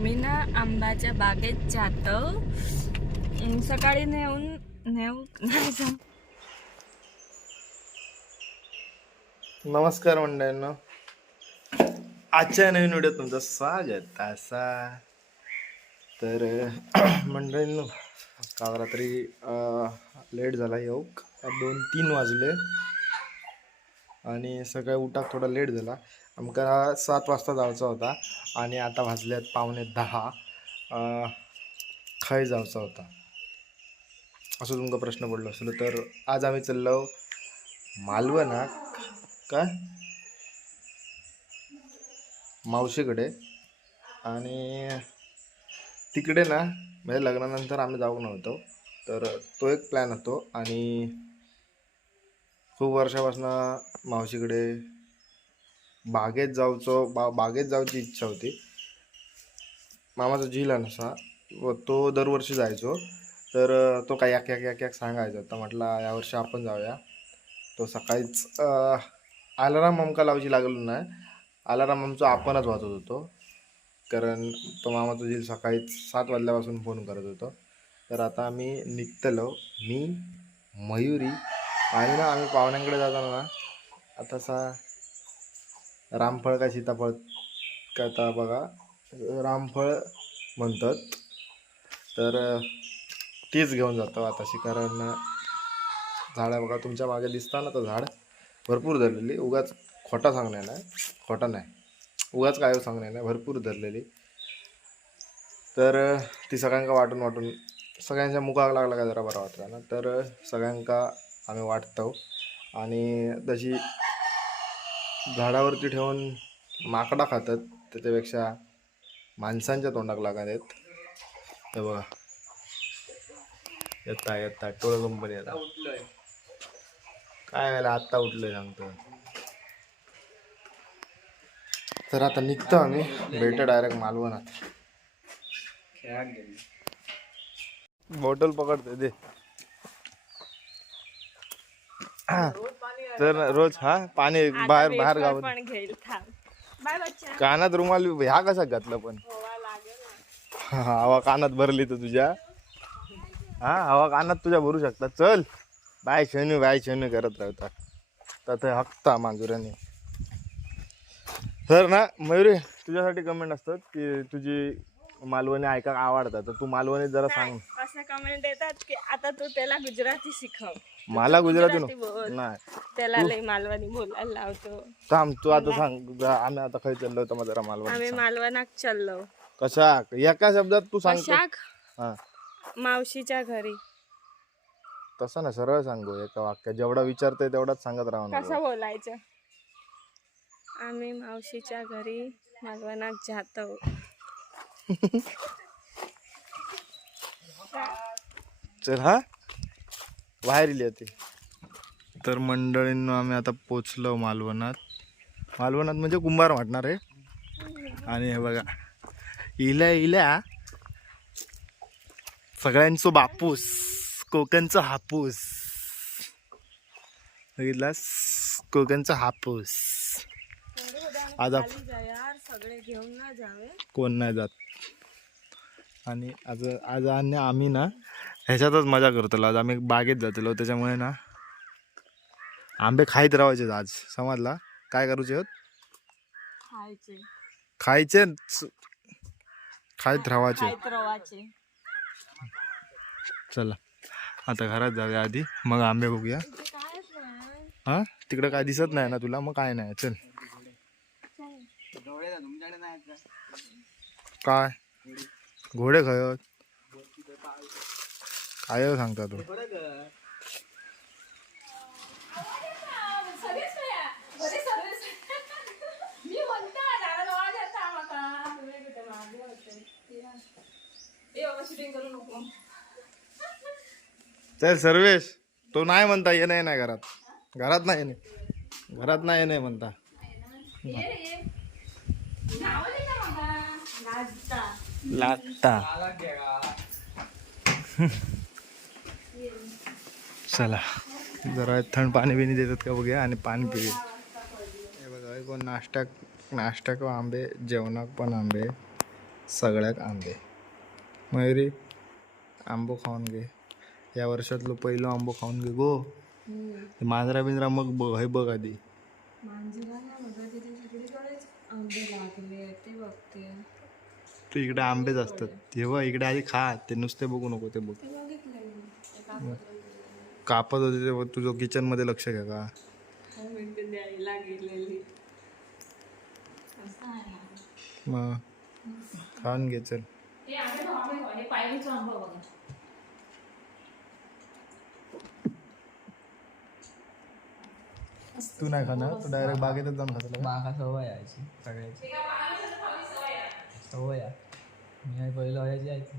आम्ही ना आंब्याच्या बागेत जातो. सकाळी नेऊन नेऊ नाही नमस्कार मंडळींनो. आजच्या नवीन व्हिडिओ तुमचं स्वागत. असा. तर मंडळींनो काल रात्री लेट झाला येऊ दोन तीन वाजले. आणि सकाळी उठाक थोडा लेट झाला. आमका सात वाजता जायचा होता आणि आता वाजल्यात पावणे दहा. अं, खंय जायचा होता? असं तुमचा प्रश्न पडलो असलो तर आज आम्ही चाललो मालवणाक काय? मावशीकडे. आणि तिकडे ना म्हणजे लग्नानंतर आम्ही जाऊ नव्हतो तर तो एक प्लॅन होतो. आणि खूप वर्षापासून मावशीकडे बागेत जाऊचो बा बागेत जाऊची इच्छा होती. मामाचा झील आहे नसा व तो दरवर्षी जायचो. तर तो काय याक याक याक याक सांगायचा तर म्हटलं यावर्षी आपण जाऊया. तो सकाळीच अलाराम आमका लावची लागलो नाही अलाराम आमचो आपणच वाचत होतो. कारण तो मामाचा झील सकाळीच सात वाजल्यापासून फोन करत होतो. तर आता आम्ही निघतलो. मी मयुरी आणि ना आम्ही पाहुण्यांकडे जाताना ना आता असा रामफळ काय सीताफळ करता बघा रामफळ म्हणतात. तर तीच घेऊन जातो आताशी कारण झाडं बघा तुमच्या मागे दिसता ना तर झाड भरपूर धरलेली. उगाच खोटा सांगणार नाही. खोटा नाही. उगाच काय हो सांगणार नाही. भरपूर धरलेली. तर ती सगळ्यांका वाटून वाटून सगळ्यांच्या मुखाक लागला का जरा बरं वाटतं ना. तर सगळ्यांका आम्ही वाटतो. आणि तशी झाडावरती ठेवून माकडा खातात त्याच्यापेक्षा माणसांच्या तोंडाक लागत आहेत. हे बघा. येता येता टोळ कंपनी येता काय व्हायला आत्ता उठलोय सांगतो. तर आता निघतो आम्ही. भेटतो डायरेक्ट मालवणात. बॉटल पकडते दे. तर रोज हा पाणी बाहेर बाहेर गावात पण घेईल थांब. बाय बच्चा. कानात रुमाल ह्या कसा घातला पण. हा, हवा कानात भरली तर तुझ्या. हा हवा कानात तुझ्या भरू शकता. चल. बाय शनू बाय शनू करत राहता तर ते हकता मांजुराने. तर ना मयुरी तुझ्यासाठी कमेंट असतात की तुझी मालवणी ऐका आवडतात. तर तू मालवणी जरा सांग. असं कमेंट येतात की आता तू त्याला गुजराती शिकव. मला गुजराती गुजराती नो बोल. नाही. त्याला लई मालवणी बोलायला लावतो. थांब तू आता सांग. आम्ही आता खाई चाललो होतो जरा मालवणी आम्ही मालवणात चाललो. कशा एका शब्दात तू कशाक? हा. मावशीच्या घरी. तसं ना सरळ सांगू एका वाक्य जेवढा विचारतोय तेवढाच सांगत राहू नको. कसं बोलायचं? आम्ही मावशीच्या घरी मालवणात जातो. चल हा? बाहेर इली होती. तर मंडळींनो आम्ही आता पोचलो मालवणात. मालवणात म्हणजे कुंभार वाटणार आहे. आणि हे बघा इल्या इल्या. सगळ्यांचो बापूस कोकणचा हापूस. बघितलास? कोकणचा हापूस. आज आप यार सगळे घेऊन ना जावे. कोण नाही जात. आणि आज आज आणि आम्ही ना ह्याच्यातच मजा करतलो आज आम्ही बागेत जातलो त्याच्यामुळे ना आंबे खाईत राहायचे आज. समजला? काय करूचे होत? खायचे. खायचे राहायचे. खायत रवाचे चला आता घरात जाऊया आधी. मग आंबे बघूया. हा? तिकडे काय दिसत नाही ना तुला? मग काय नाही. चल. काय? घोडे खयत काय सांगता तू. चल सर्वेश तो नाही म्हणता ये नाही घरात. घरात नाही येणे. घरात नाही येणे म्हणता. लागता चला. जरा थंड पाणी बिणी देतात का बघूया आणि पाणी पिऊया. हे बघा हे कोण नाश्ता नाश्ता किंवा आंबे जेवणाक पण आंबे सगळ्यात आंबे. मयुरी आंबो खाऊन घे. या वर्षातलं पहिलं आंबो खाऊन घे गो. मांजरा बिंजरा मग बघ हे बघ आधी. मांजरा ते तू इकडे आंबेच असतात. तेव्हा इकडे आधी खा ते नुसते बघू नको ते बघ. कापत होते तेव्हा तुझं किचनमध्ये लक्ष घ्या का? मग खाऊन घे चल. तू नाही खाणार? तू डायरेक्ट बागेतच जाऊन खात माका सवय यायची सगळ्याची. सवय आहे. मी आहे पहिलं वयाची यायची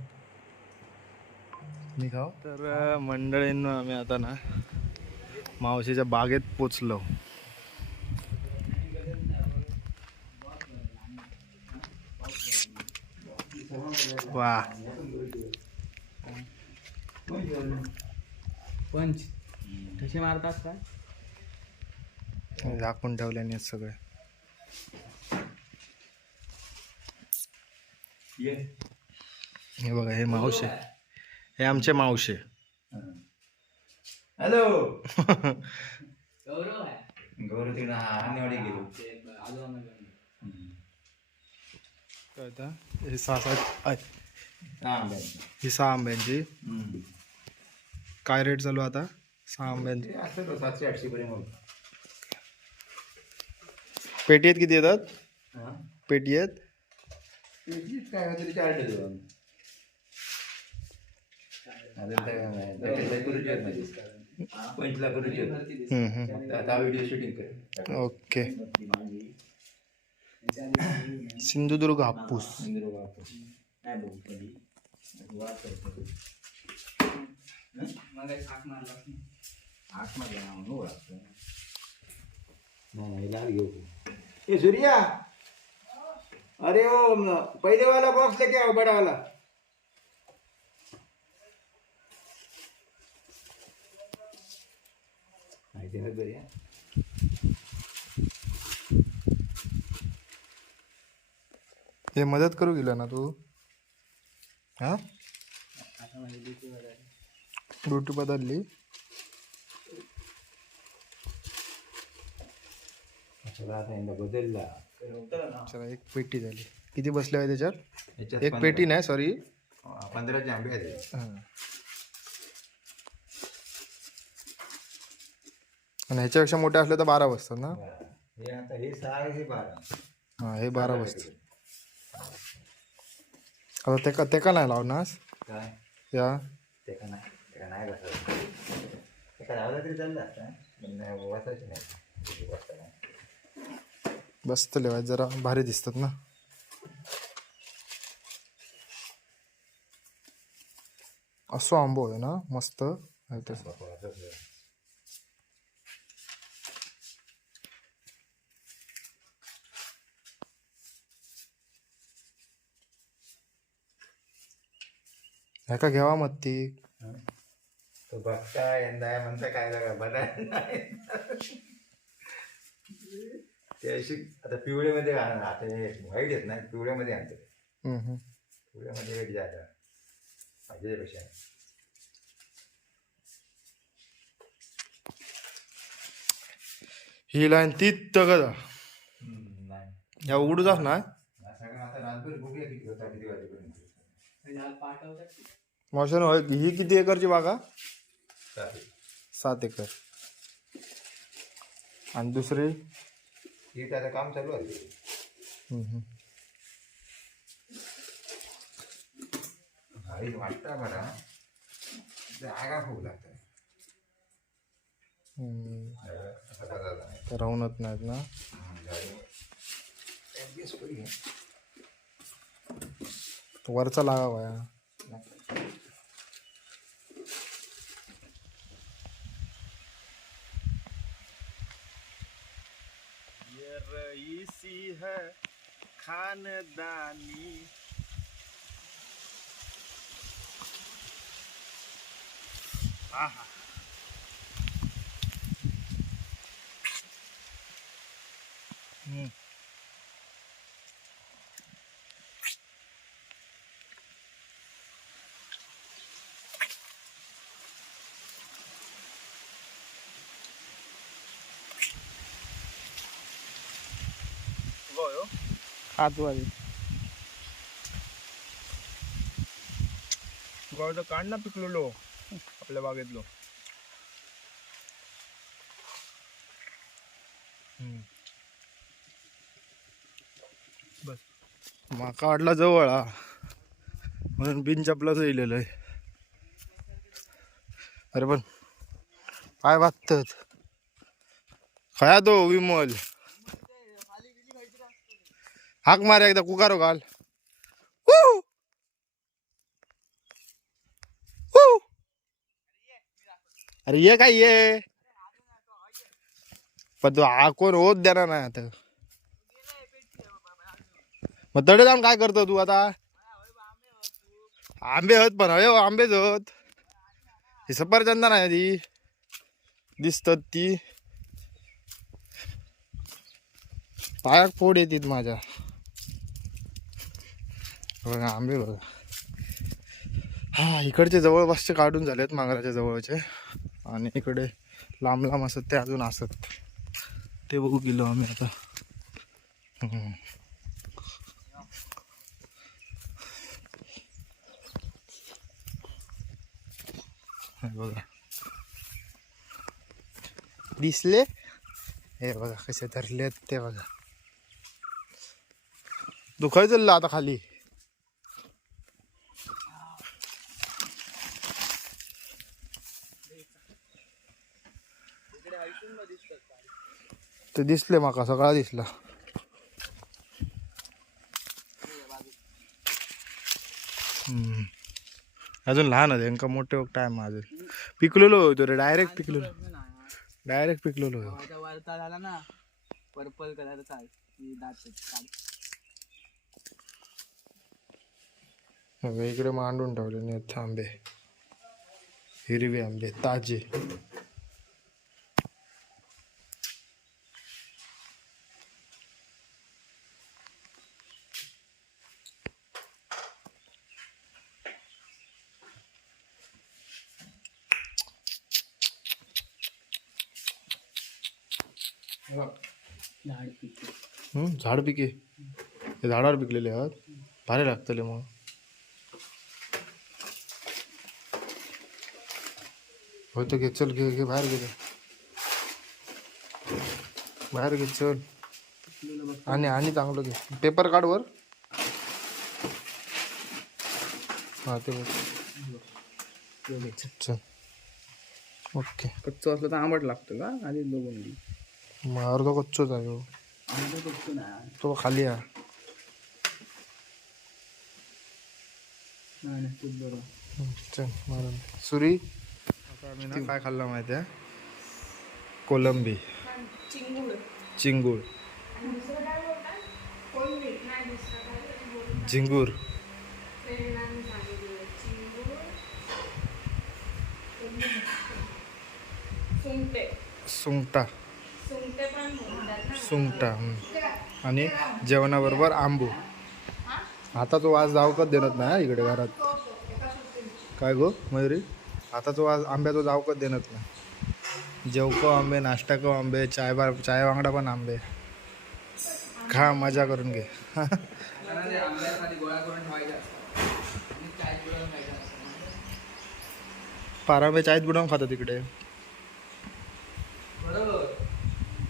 मी खाऊ? तर मंडळींनो आम्ही आता ना मावशीच्या बागेत पोचलो. वा. पंच कसे मारतात काय? झाकून ठेवल्याने सगळे. हे बघा हे मावशे. हे आमचे मावशे. हॅलो. गौरव आहे. गौरव तिकडं आणेवाडी गेलो. हे सहा सात हा. ही सहा आंब्यांची. काय रेट चालू आता? सहा आंब्यांची. असं सातशे आठशे पर्यंत पेटी आहेत किती येतात? हा? पेटी आहेत? पेटीत काय होतं ते चार देतो आम्ही. अजून काय नाही. त्याच्यात लय करूचे आहेत माझे. पंचला करूचे आहेत. हम्म, हम्म. आता व्हिडिओ शूटिंग कर ओके सिंधुदुर्ग हापूस नाही लाल घेऊ ए सूर्या अरे ओ पहिले वाला बॉक्स लेके आओ बड़ा वाला. हे? मदत करू गेला ना तू? हा? ड्युटी बदलली. आता बदलला. चला एक पेटी झाली. किती बसले आहे त्याच्यात याच्यात एक पेटी नाही सॉरी पंधरा- आंबे आहेत. आणि ह्याच्यापेक्षा मोठे असले तर बारा बसतात ना? हे. आता हे सहा आहे, हे बारा. हा हे बारा बसतात आता ते का ते का नाही लावणार? काय? या. ते का नाही? ते का नाही बसत ते का लावला तरी चाललं असतं पण नाही बसायचं नाही बसता नाही. बसत लेवाय जरा भारी दिसतात ना. असो आंबो आहे ना मस्त. ह्या का घ्यावा मग ती तो बघता यंदा म्हणता काय बघा बदल ते अशी आता पिवळेमध्ये आता हे व्हाईट आहेत ना पिवळ्यामध्ये आणते. पिवळ्यामध्ये वेट जायला माझ्यापेक्षा. ही लाईन ती तगद नाही. ह्या उघडू जास ना? सगळं आता रातभर बघूया किती होता किती वाजेपर्यंत. पाठवतात मॉशन होय ही किती एकरची बागा सात एकर. आणि दुसरी? हे त्याचं काम चालू आहे. गाडी वाटता बरा. जागा खूप नाही तर राहूनच नाहीत ना? वरचा लागा कैसी है खानदानी आहा हम्म. आतवादी गावचं काढ ना पिकलेलो आपल्या बागेतलो. बस. माका वाटला जवळ हा. म्हणून बिन चपलाच येलेलं आहे. अरे पण पाय वाचतात खया तो विमल. हाक मार एकदा कुकारो घाल! अरे ये काय ये? पण तू हा कोण होत देणार नाही आता. मग तडे जाऊन काय करतो तू आता? आंबे होत पण हवे आंबेच होत. ही सफरचंद नाही ती. दिसतात ती. पायाक फोड येतात माझ्या. बघा आंबे बघा. हा इकडचे जवळपासचे काढून झालेत मांगराच्या जवळचे. आणि इकडे लांब लांब असत ते अजून असत. ते बघू गेलो आम्ही आता. हे बघा. दिसले? हे बघा कसे धरलेत ते बघा. दुखाय आता खाली. ते दिसले माका सगळा दिसला. हम्म. अजून लहान आहे यांका मोठे टाइम अजून. पिकलेलो होतो रे डायरेक्ट पिकलेलो. डायरेक्ट पिकलेलो होतो. माझ्या वरता झाला ना पर्पल कलरचा इकडे मांडून ठेवले नाही आंबे हिरवे आंबे ताजे झाड पिके हम्म, झाड पिके. हे झाडावर पिकलेले आहात. भारी लागतले मग. होतं घे चल घे घे बाहेर गेले बाहेर घे चल. आणि आणि चांगलं घे. पेपर काढ वर. हा ते बघ. चल. ओके. कच्चं असलं तर आंबट लागतं का? आधी बघून घे. मग अर्धा कच्चोच आहे हो. आंबट कच्चं नाही तो खाली आहे नाही नाही तूच बरं हम्म, चल मारून सुरी आता आम्ही ना काय खाल्लं माहिती आहे कोलंबी चिंगूळ चिंगूळ आणि दुसरं काय बोलतात कोलंबी नाही दुसरं काय झिंगूर प्रेरणाने सांगितलं चिंगूळ सुंगटे सुंगटा आणि जेवणाबरोबर आंबू. आता तो वास जावकत देणत नाही इकडे घरात. काय गो मयुरी? आता तो वास आंब्याचा जावकत देणत नाही. जेवको आंबे नाश्ता को आंबे चाय बा चाय वांगडा पण आंबे. खा मजा करून घे. चाय पारांबे चायत बुडवून खातो तिकडे बरोबर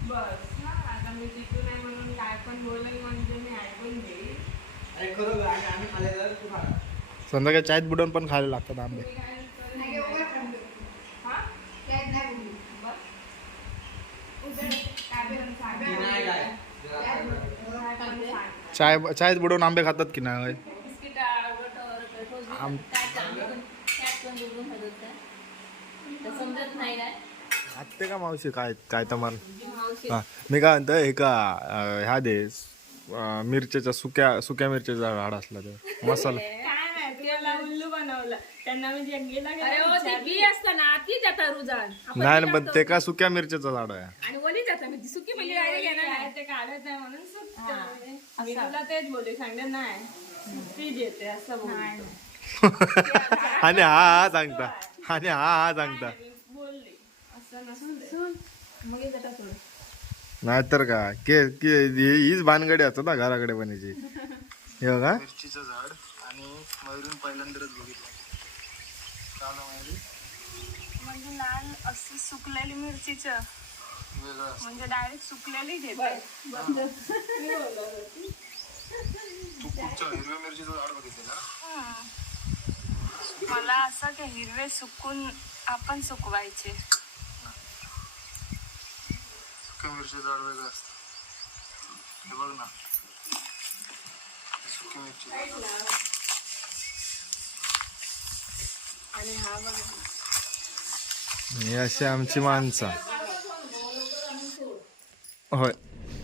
बस ना आता मी तिथून आहे म्हणून काय पण बोलेल म्हणजे मी ऐकून घेईल अरे खरोखर आणि आम्ही खाल्ले तर तू खा संध्याकाळी चायत बुडवून पण खायला लागतात आंबे. चाय चायत बुडवून आंबे खातात की नाही आत्ते का मावशी? काय काय तर मला मी काय म्हणतो हे का ह्या दे मिरच्याच्या सुक्या सुक्या मिरच्याचा झाड असला तर. मसाला. मला उल्लू बनवलं. त्यांना मी जंगीला अरे गेला हो ते बी असतं ना ती जाता रुजान. आपण नाही ना, पण ते का सुक्या मिरच्याचं झाड आहे? आणि जाता सुकी म्हणजे येणार नाही. ते काढत म्हणून सुटतं. मी तुला तेच बोलले सांगते नाही. सुट्टी देते असं बोल आणि हा हा सांगता. आणि हा हा सांगता. बोलली. असं नसतं मग येत आता थोडं नाहीतर का? के के ही- हीच भानगडी असतात ना घराकडे बनायची हे बघा. मिरचीचं झाड. मयूरून पहिल्यांदाच बघितलं. म्हणजे लाल अशी सुकलेली मिरचीच. वेगळं म्हणजे डायरेक्ट सुकलेली घेते तू पुढच्या हिरव्या मिरचीचं झाड बघितलं ना मला असं की हिरवे सुकून आपण सुकवायचे. सुक्या मिरचीचं झाड वेगळं असतं. हे बघ ना. सुकी मिरची आणि हा बघा. अशी आमची माणसं. होय.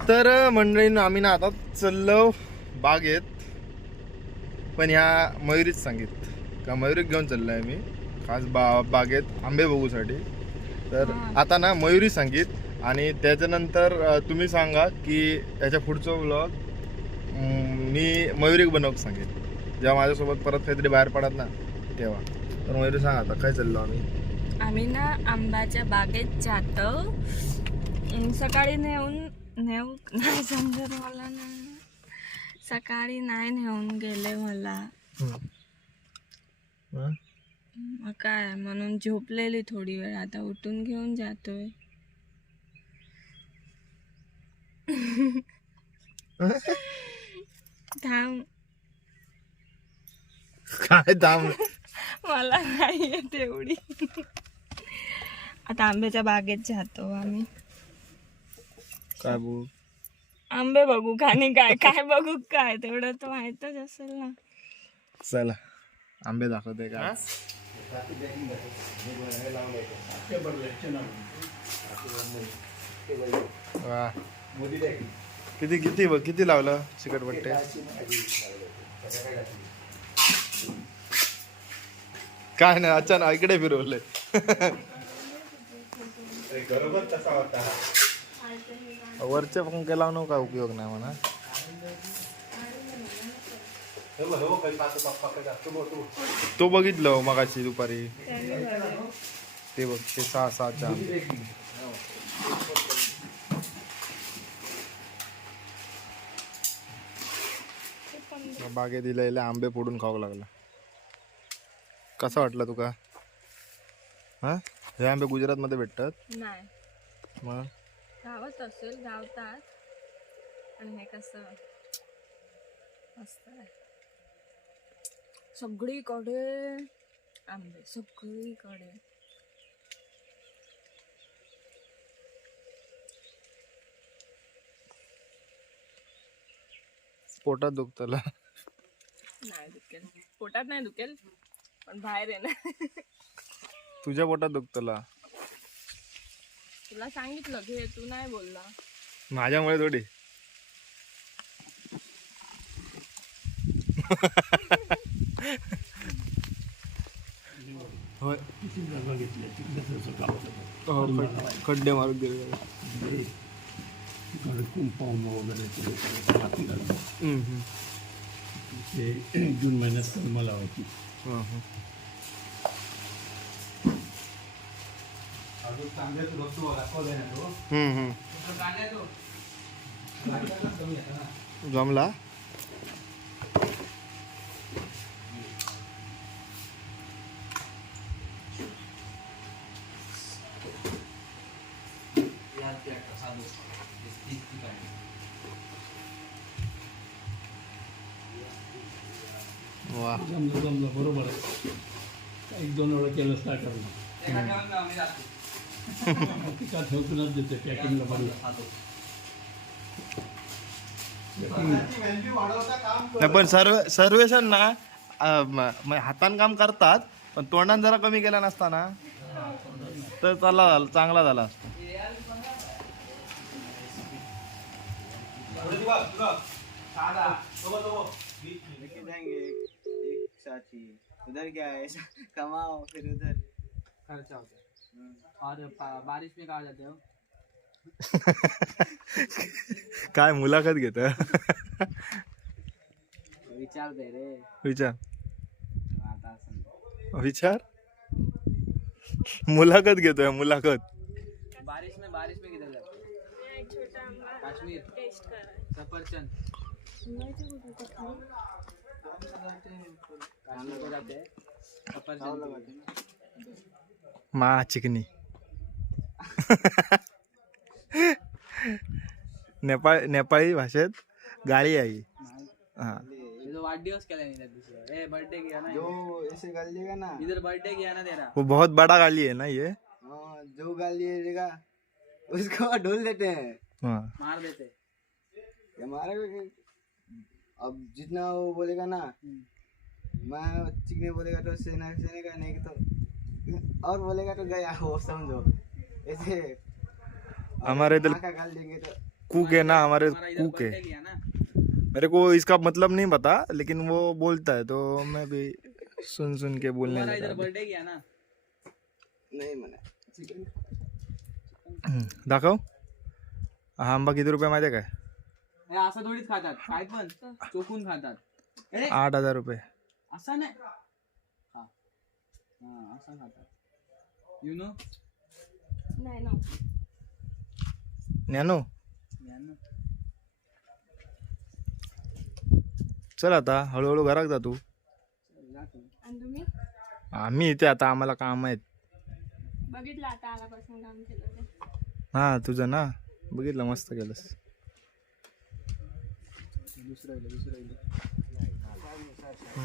तर मंडळीनं आम्ही ना आता चाललो बागेत. पण ह्या मयुरीच सांगित. का मयुरीक घेऊन चाललोय मी खास बा बागेत आंबे बघूसाठी. तर आता ना मयुरी सांगित. आणि त्याच्यानंतर तुम्ही सांगा की याच्या पुढचं ब्लॉग मी मयुरीक बनवूक सांगेन. जेव्हा माझ्यासोबत परत काहीतरी बाहेर पडत ना तेव्हा. तर मयुरी सांगा आता काय चाललो आम्ही? आम्ही ना आंब्याच्या बागेत जातो. अं, सकाळी नेऊन नेऊ नाही समजत मला ना. सकाळी नाही नेऊन गेले मला. हं? मग काय म्हणून झोपलेली थोडी वेळ. आता उठून घेऊन जातोय. थांब. काय दाम मला नाही येत एवढी. आता आंब्याच्या बागेत जातो आम्ही. काय बघू? आंबे बघू का आणि काय काय बघू काय तेवढं तर माहीतच असेल ना. चला. आंबे दाखवते का? वा. किती किती किती लावलं चिकटपट्टे काय नाही अचानक इकडे फिरवले. वरच्या पंखे लावून काय उपयोग नाही म्हणा? तो बघितलं हो मगाशी दुपारी. ते बघ ते सहा सहाच्या बागेत दिलेले आंबे फोडून खाऊ लागला. कसा वाटला तुका? हा? हे आंबे गुजरात मध्ये भेटतात. नाही. मग? गावात असेल गावतात. आणि हे कसं? मस्त आहे. सगळीकडे आंबे सगळीकडे. पोटात दुखतला नाही दुखेल. पोटात नाही दुखेल? पण बाहेर आहे ना तुझ्या पोटात दुखतला तुला सांगितलं घे तू नाही बोलला. माझ्यामुळे थोडी. होय. हो, खड- खड्डे मारून गेले कुंपाऊंड वगैरे ते. ते जून महिन्यात कलमं लावायची. जमला वा जमलं जमलं बरोबर आहे एक दोन वेळा केलंच काय करणार पिका देते पॅकिंगला नाही पण सर्व सर्वेशन ना हातान काम करतात पण तोंडान जरा कमी केला नसता ना? तर चालला चांगला झाला. असता उधर क्या है? ऐसा कमाओ फिर उधर। खर्चा होता है। और पा- बारिश में कहा जाते हो? काय मुलाखत घेत विचार दे रे. विचार. विचार? मुलाखत घेतोय मुलाखत. बारिश में बारिश किधर काश्मीर. सफरचंद. सफरचंद. मा चिकनी. नेपाळ नेपाळी भाषेत गाळी आहे ही. ये वाढदिवस केला नाही त्या दिवशी. ए बर्थडे किया ना जो ऐसे गाल देगा ना. इधर बर्थडे किया ना तेरा? वो बहुत बड़ा गाली है ना ये. हाँ जो गाल देगा उसको ढोल देते हैं. हाँ. मार देते। हमारे अब जितना वो बोलेगा ना मैं चिकने बोलेगा तो सेना सेने का नहीं तो और बोलेगा तो गया वो समझो। ऐसे हमारे इधर माँ का गाल देंगे तो कुक है ना हमारे कुक है ना। मेरे को इसका मतलब नहीं पता लेकिन वो बोलता है तो मैं भी सुन सुन के बोलने लगा इधर बर्थडे किया ना? नहीं मना। चिकन दाखव हा आंबा किती रुपये माहिती काय असं थोडीच खातात। काय पण चोकून खातात। आठ हज़ार रुपये असा नाही हा। हा असा खातात। यु नो नाही ना ज्ञानो? चल आता हळूहळू घरात जा तू. आणि तुम्ही? आम्ही इथे आता आम्हाला काम आहेत. बघितलं आता आल्यापासून काम केलं ते. हा तुझं ना? बघितलं मस्त केलंस.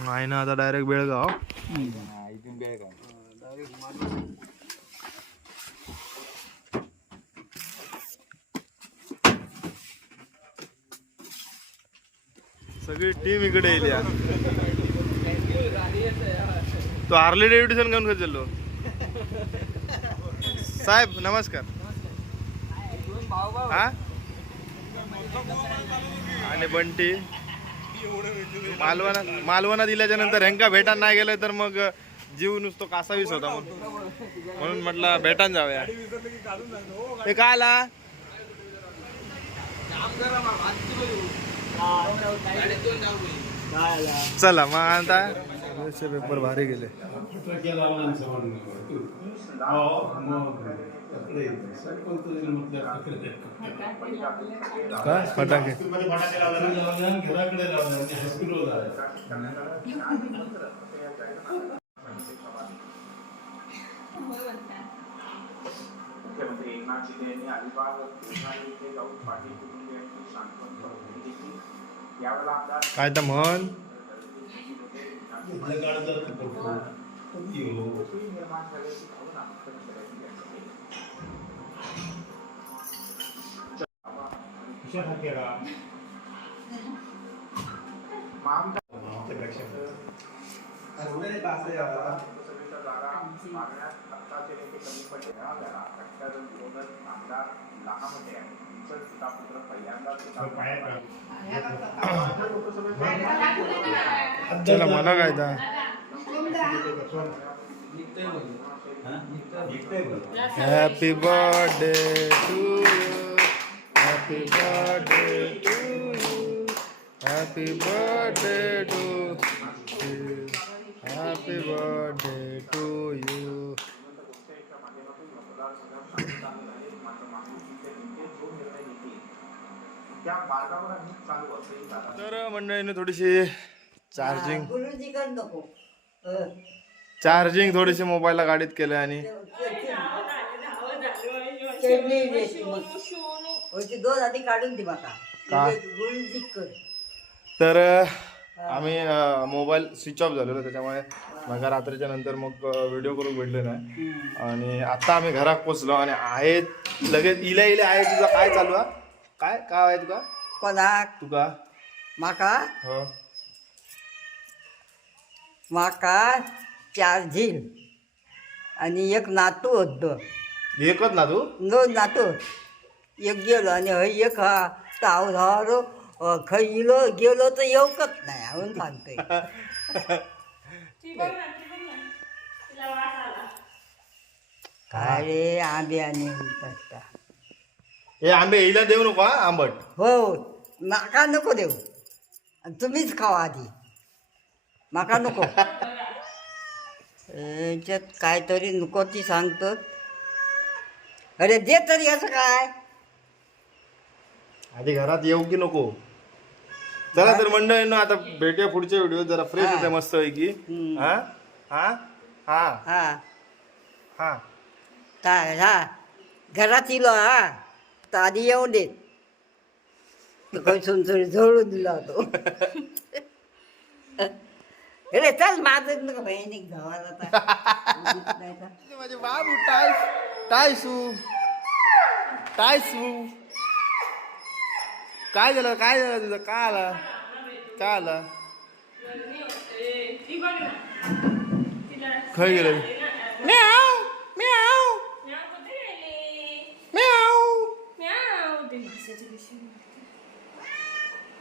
आहे ना आता डायरेक्ट बेळगाव. हा, इथून बेळगाव. सगळी टीम इकडे येईल या तो हार्ली डेव्हिडसन घेऊन का चाललो. साहेब नमस्कार. हा? आणि बंटी? मालवणा मालवणा दिल्याच्या नंतर ह्यांका भेटान नाही गेलं तर मग जीव नुसतो कासावीस होता म्हणून. म्हणून म्हटलं भेटान जाऊया. हे काय आला? चला मग आता पेपर भारी गेले. काय? फटाके. मुख्यमंत्री एकनाथ शिंदे यांनी अलिबाग देवनारी येथे जाऊन पाटील कुटुंबियांची सांत्वन पद्धती काय तर म्हण. निर्माण झाल्याची जागा मागण्यात आत्ताचे नेते कमी पडले आमदार लहान आहे त्याला मला चला काय तर happy birthday to you happy birthday to you happy birthday to happy birthday to you त्या मार्गावर आम्ही चालू असेल दादा तर मंडळीने थोडीशी चार्जिंग चार्जिंग थोडीशी मोबाईलला गाडीत केलं आणि तर आम्ही मोबाईल स्विच ऑफ झालेलो. त्याच्यामुळे मग रात्रीच्या नंतर मग व्हिडिओ करून भेटले नाही. आणि आता आम्ही घरात पोचलो आणि आहे लगेच इल्या इल्या आहे तुझा काय चालू आहे? काय काय आहे तुका कोणाक? तुका माका? हो. माका चार्जिंग आणि एक नातू होतो. एकच ना तू दोन नातू. एक गेलो आणि हय एक हा ताव धारो खंय इलो गेलो तर येऊकच नाही म्हणून सांगतोय. काय रे आंबे आणि म्हणतात हे आंबे हिला देऊ नको हा आंबट. हो माका नको देऊ. आणि तुम्हीच खावा आधी. माका नको. याच्यात काहीतरी नको ती सांगतो अरे दे तरी असं काय? आधी घरात येऊ की नको? चला तर मंडळींनो आता भेटूया पुढच्या व्हिडिओ जरा फ्रेश होते मस्त पैकी. हा? हा? हा? हा. हा. हा. घरात इलो हा. तर आधी येऊन देत तो काही सुनसुनी झोडून दिला होतो. अरे चल माझं नका बहिणी गावाला तर. माझे बाबू टाय टाय सू टाय सू काय झालं काय झालं तुझं? काय आला? काय आला? खय गेलं 这个训练。